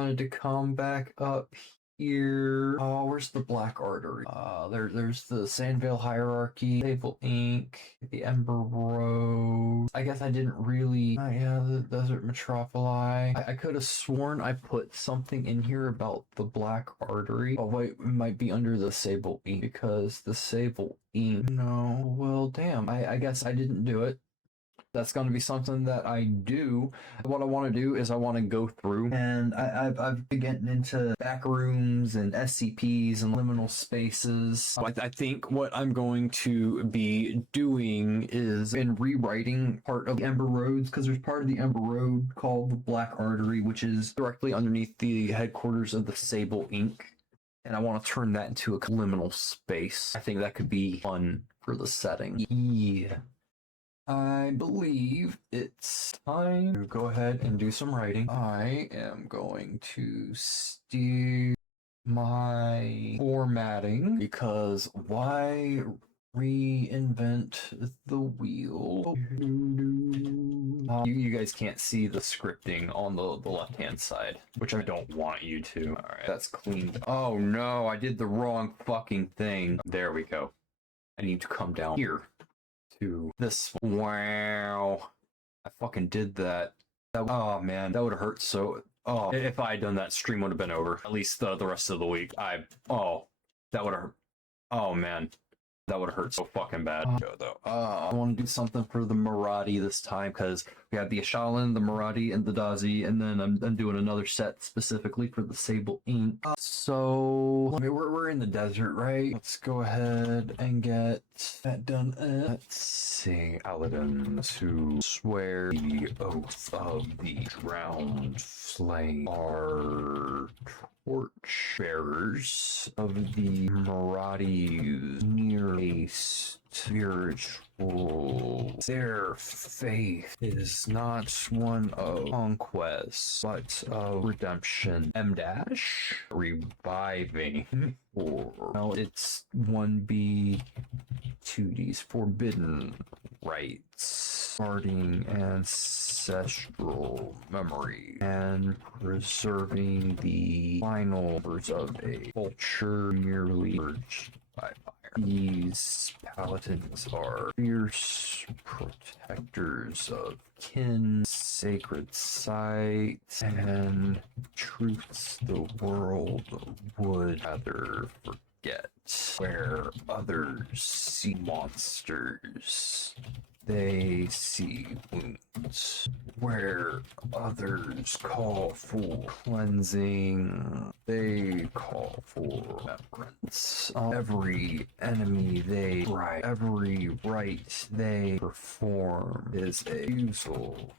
wanted to come back up here. Oh, where's the black artery? There's the Sandvale hierarchy, Sable Ink, the Ember Rose. I guess I didn't really. Yeah, the Desert Metropoli. I could have sworn I put something in here about the black artery. Oh wait, it might be under the Sable Ink because the Sable Ink. No, well, damn. I guess I didn't do it. That's going to be something that I do. What I want to do is I want to go through, and I've been getting into back rooms and SCPs and liminal spaces. I think what I'm going to be doing is in rewriting part of the Ember Roads, because there's part of the Ember Road called the Black Artery, which is directly underneath the headquarters of the Sable Ink. And I want to turn that into a liminal space. I think that could be fun for the setting. Yeah. I believe it's time to go ahead and do some writing. I am going to steer my formatting because why reinvent the wheel? You guys can't see the scripting on the left-hand side, which I don't want you to. All right, that's cleaned. Oh no, I did the wrong fucking thing. There we go. I need to come down here. To this. Wow, I fucking did that. Oh man, that would have hurt so. Oh, if I had done that, stream would have been over. At least the rest of the week. Oh, that would have hurt. Oh man, that would have hurt so fucking bad. I want to do something for the Maradi this time because we have the Ashalan, the Maradi, and the Dazi, and then I'm doing another set specifically for the Sable Ink. So I mean, we're in the desert, right? Let's go ahead and get that done. Let's see, Paladins who swear the oath of the drowned flame are torch bearers of the Maradi near a spiritual. Their faith is not one of conquest, but of redemption. M-dash reviving. Or well, it's 1B 2D's forbidden rites, guarding ancestral memory, and preserving the final members of a culture nearly merged by fire. These paladins are fierce protectors of kin, sacred sites, and truths the world would rather forget. Where others see monsters, they see wounds. Where others call for cleansing, they call for remembrance. Every enemy they right, every rite they perform is a refusal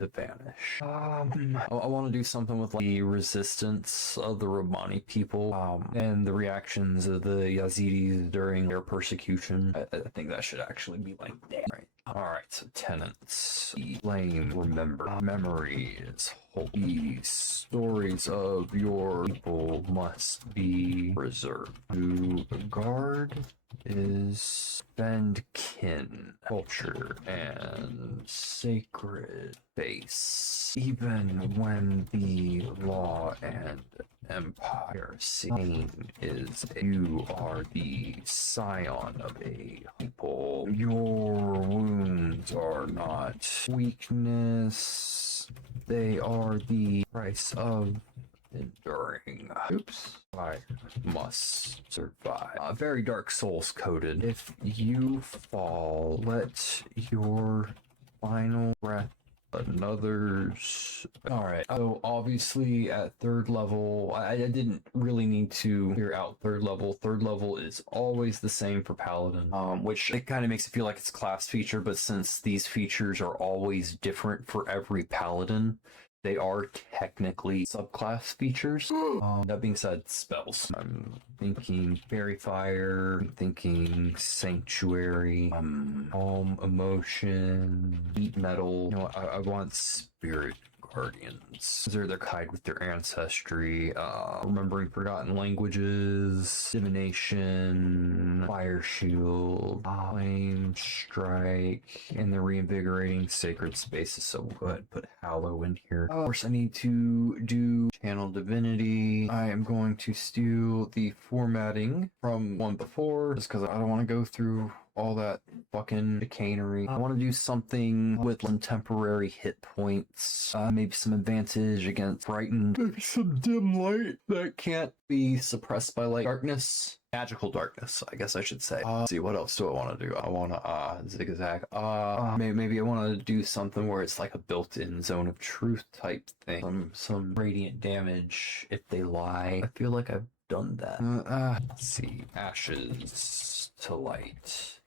to vanish. I want to do something with like, the resistance of the Romani people and the reactions of the Yazidis during their persecution. I think that should actually be like that. Right. Alright, so tenants. The flame, remember. Memory is holy. The stories of your people must be preserved. To guard is bend kin, culture, and sacred base. Even when the law and empire scene is you are the scion of a people. Your wounds are not weakness. They are the price of enduring. Oops. I must survive. Very Dark Souls coded. If you fall, let your final breath another's. Alright, so obviously at third level, I didn't really need to figure out third level. Third level is always the same for Paladin, which it kind of makes it feel like it's a class feature, but since these features are always different for every Paladin, they are technically subclass features. That being said, spells. I'm thinking Fairy Fire, I'm thinking Sanctuary, Calm Emotion, Heat Metal. You know, I want Spirit guardians. They're tied with their ancestry, remembering forgotten languages, divination, fire shield, flame strike, and the reinvigorating sacred spaces. So we'll go ahead and put hallow in here. Of course, I need to do channel divinity. I am going to steal the formatting from one before, just because I don't want to go through all that fucking chicanery. I want to do something with temporary hit points, maybe some advantage against frightened, maybe some dim light that can't be suppressed by light. Darkness, magical darkness, I guess I should say. Let's see, what else do I want to do? I want to zigzag. Maybe I want to do something where it's like a built-in zone of truth type thing. Some radiant damage if they lie. I feel like I've done that. Let's see, ashes to light.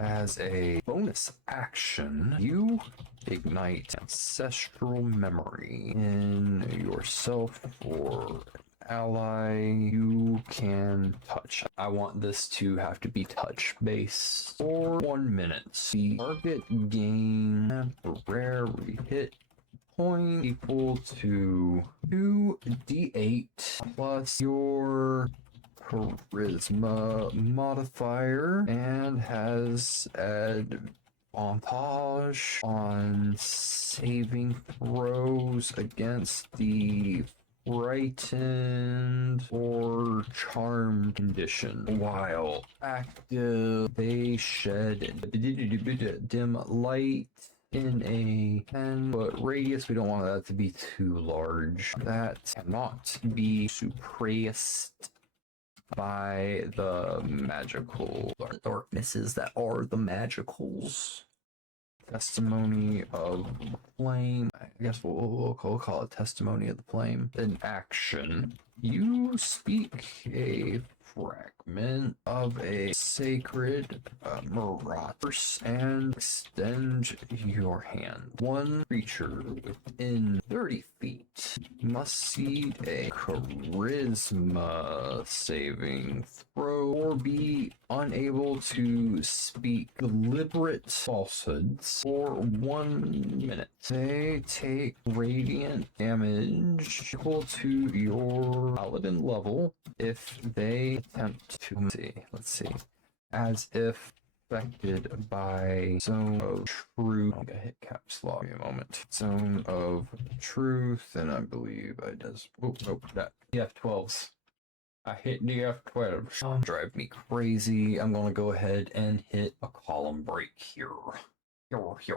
As a bonus action, you ignite ancestral memory in yourself or an ally you can touch. I want this to have to be touch based for 1 minute. The target gain temporary hit point equal to 2d8 plus your charisma modifier and has advantage on saving throws against the frightened or charmed condition. While active, they shed dim light in a 10-foot radius. We don't want that to be too large. That cannot be suppressed by the magical darknesses that are the magicals. Testimony of the flame. I guess we'll call it testimony of the flame. In action, you speak a fragment of a sacred mirage and extend your hand. One creature within 30 feet must see a charisma saving throw or be unable to speak deliberate falsehoods for 1 minute. They take radiant damage equal to your paladin level if they attempt to let's see, as if affected by zone of truth. I hit caps lock. Give me a moment. Zone of truth, and I believe I does. Oh, that F12s. I hit the F12. Drive me crazy. I'm gonna go ahead and hit a column break here. Here.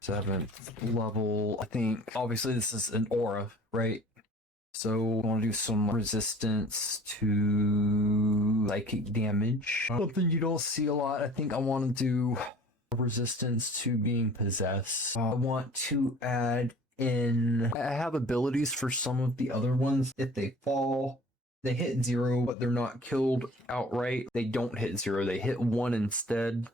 7th level. I think obviously this is an aura, right? So I want to do some resistance to psychic damage. Something you don't see a lot. I think I want to do resistance to being possessed. I want to add in. I have abilities for some of the other ones. If they fall, they hit 0, but they're not killed outright. They don't hit 0. They hit 1 instead.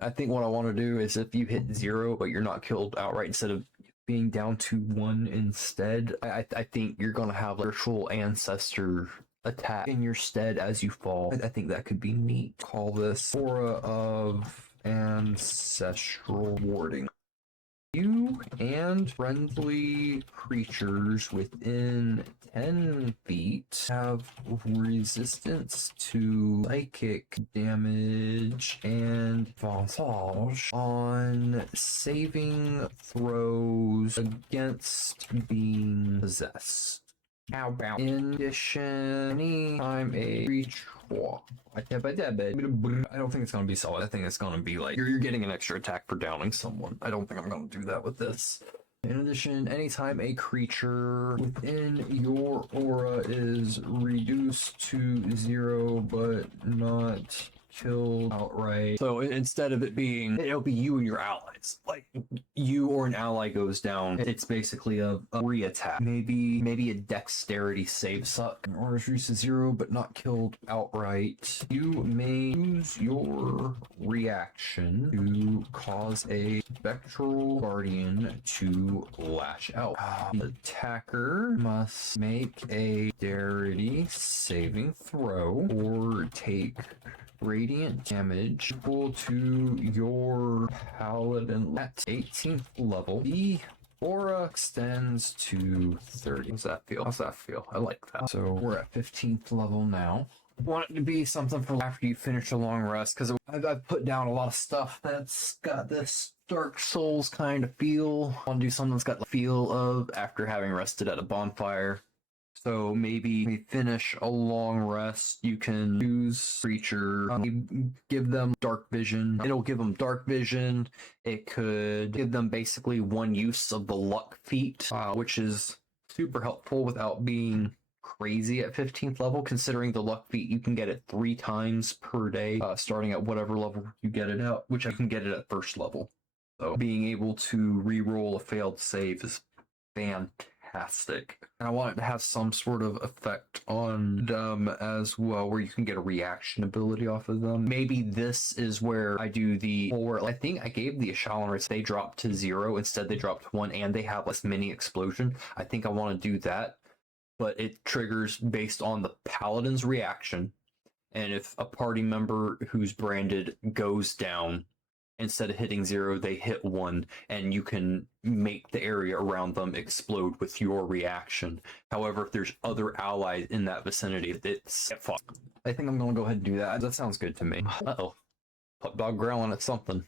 I think what I want to do is if you hit 0, but you're not killed outright, instead of being down to 1 instead, I think you're gonna have virtual ancestor attack in your stead as you fall. I think that could be neat. Call this aura of ancestral warding. You and friendly creatures within 10 feet have resistance to psychic damage and advantage on saving throws against being possessed. How about in addition, anytime a creature, I don't think it's gonna be solid. I think it's gonna be like you're getting an extra attack for downing someone. I don't think I'm gonna do that with this. In addition, anytime a creature within your aura is reduced to 0 but not killed outright. So instead of it'll be you and your allies. Like you or an ally goes down, it's basically a re-attack. Maybe a dexterity save suck. Or is reduced to 0 but not killed outright. You may use your reaction to cause a spectral guardian to lash out. The attacker must make a dexterity saving throw or take radiant damage equal to your paladin at 18th level. The Aura extends to 30. How's that feel? How's that feel? I like that. So we're at 15th level now. Want it to be something for after you finish a long rest, because I've put down a lot of stuff that's got this Dark Souls kind of feel. I want to do something that's got the feel of after having rested at a bonfire. So maybe we finish a long rest. You can choose creature, give them dark vision. It'll give them dark vision. It could give them basically one use of the luck feat, which is super helpful without being crazy at 15th level, considering the luck feat you can get it 3 times per day, starting at whatever level you get it at, which I can get it at first level. So being able to re-roll a failed save is fantastic. And I want it to have some sort of effect on them as well, where you can get a reaction ability off of them. Maybe this is where I do the whole, I think I gave the Ashalorits, they dropped to 0, instead they dropped 1, and they have less mini explosion. I think I want to do that, but it triggers based on the Paladin's reaction. And if a party member who's branded goes down, instead of hitting 0, they hit 1, and you can make the area around them explode with your reaction. However, if there's other allies in that vicinity, it's fuck. I think I'm gonna go ahead and do that. That sounds good to me. Uh-oh. Pup dog growling at something.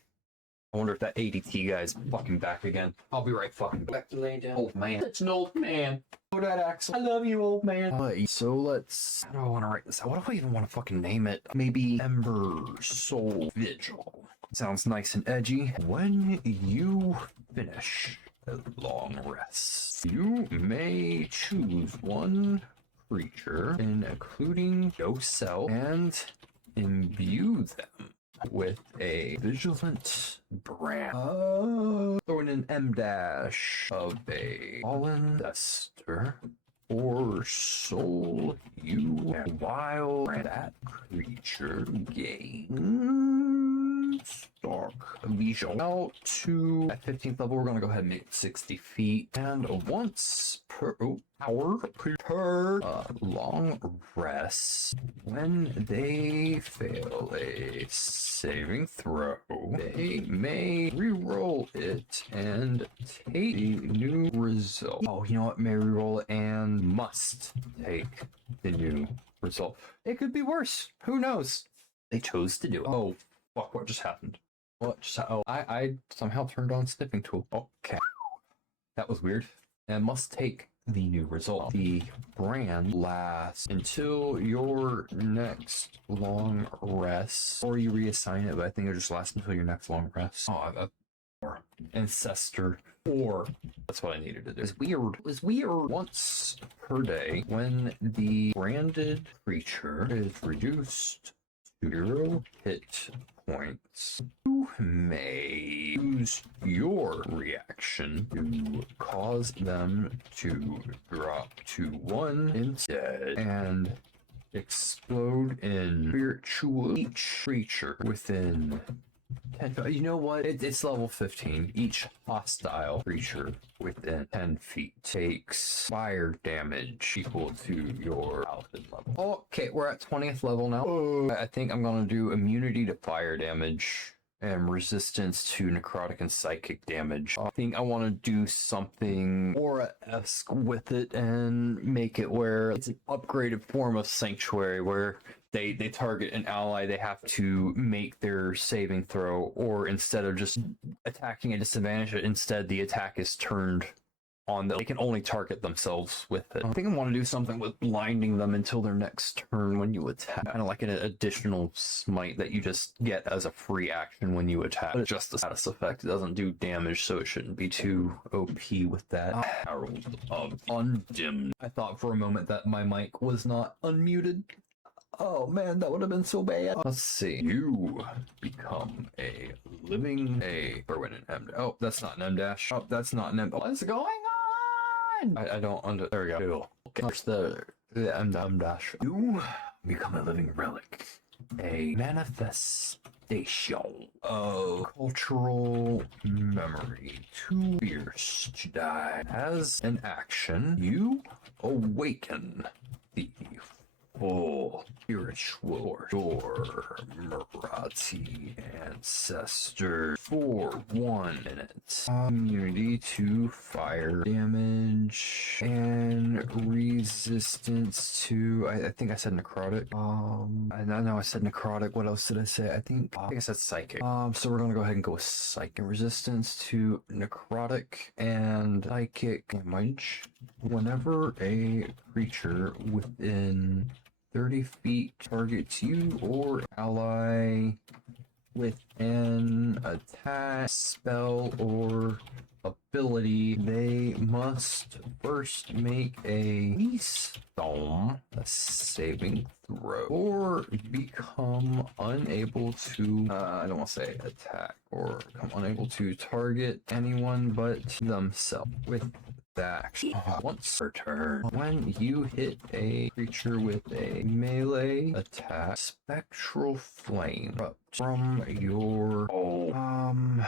I wonder if that ADT guy's fucking back again. I'll be right fucking back to lay down. Old man. It's an old man. Oh, that Axel. I love you, old man. So let's... How do I want to write this out? What do I even want to fucking name it? Maybe Ember Soul Vigil. Sounds nice and edgy. When you finish a long rest, you may choose one creature, including yourself, and imbue them with a vigilant brand. Throwing an M dash of a fallen ancestor or soul you, and while that creature gains dark vision out to at 15th level, we're gonna go ahead and make it 60 feet, and once per hour per long rest, when they fail a saving throw, they may re-roll it and take the new result. Oh, you know what? May re-roll it and must take the new result. It could be worse. Who knows? They chose to do it. Oh, fuck, what just happened? What just oh, I somehow turned on sniffing tool. Okay. That was weird. And must take the new result. The brand lasts until your next long rest, or you reassign it, but I think it'll just last until your next long rest. Oh, or ancestor, or that's what I needed to do. It's weird. It's weird. Once per day, when the branded creature is reduced to 0 hit points, you may use your reaction to cause them to drop to 1 instead and explode in spiritual. Each creature within 10, you know what? It's level 15. Each hostile creature within 10 feet takes fire damage equal to your paladin level. Okay, we're at 20th level now. I think I'm gonna do immunity to fire damage and resistance to necrotic and psychic damage. I think I want to do something aura-esque with it and make it where it's an upgraded form of sanctuary, where they target an ally, they have to make their saving throw, or instead of just attacking at disadvantage, instead the attack is turned on them. They can only target themselves with it. I think I want to do something with blinding them until their next turn when you attack. Kind of like an additional smite that you just get as a free action when you attack. But it's just a status effect. It doesn't do damage, so it shouldn't be too OP with that. Herald of Undimmed. I thought for a moment that my mic was not unmuted. Oh man, that would have been so bad. Let's see. You become a living throw in an M. Oh, that's not an M dash. Oh, that's not an M. What's going on? I don't there we go. Okay. There's the M dash. You become a living relic. A manifestation of cultural memory. Too fierce to die. As an action, you awaken the full spiritual your Marathi ancestor for 1 minute. Immunity to fire damage and resistance to I think I said necrotic. I know I said necrotic. What else did I say? I think I said psychic. So we're gonna go ahead and go with psychic. Resistance to necrotic and psychic damage whenever a creature within 30 feet targets you or ally with an attack, spell, or ability, they must first make a wisdom saving throw or become unable to I don't want to say attack or become unable to target anyone but themselves with that once per turn. When you hit a creature with a melee attack, spectral flame erupts from your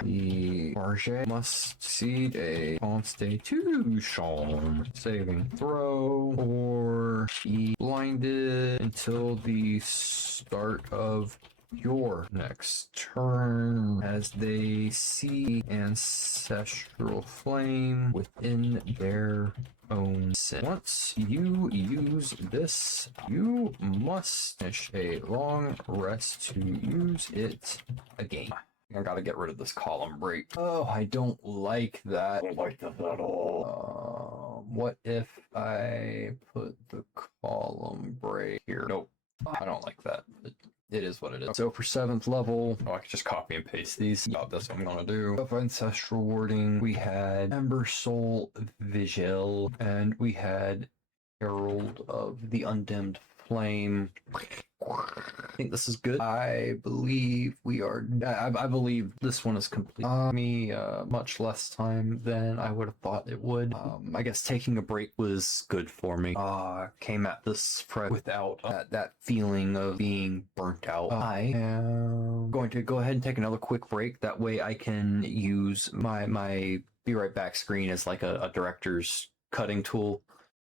the Barge must succeed a Constitution saving throw or be blinded until the start of your next turn as they see ancestral flame within their own sin. Once you use this, you must finish a long rest to use it again. I gotta get rid of this column break. Oh, I don't like that. I don't like that at all. What if I put the column break here? Nope. I don't like that. It is what it is. So for 7th level, I can just copy and paste these. That's what I'm gonna do. Of ancestral warding, we had Ember Soul Vigil, and we had Herald of the Undimmed Flame. I think this is good. I believe we are. I believe this one is complete. Much less time than I would have thought it would. I guess taking a break was good for me. Came at this without that feeling of being burnt out. I am going to go ahead and take another quick break. That way I can use my be right back screen as like a director's cutting tool,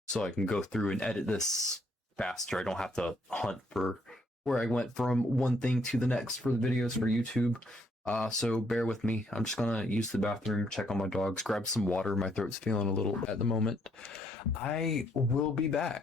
so I can go through and edit this faster. I don't have to hunt for where I went from one thing to the next for the videos for YouTube. So bear with me. I'm just gonna use the bathroom, check on my dogs, grab some water. My throat's feeling a little at the moment. I will be back.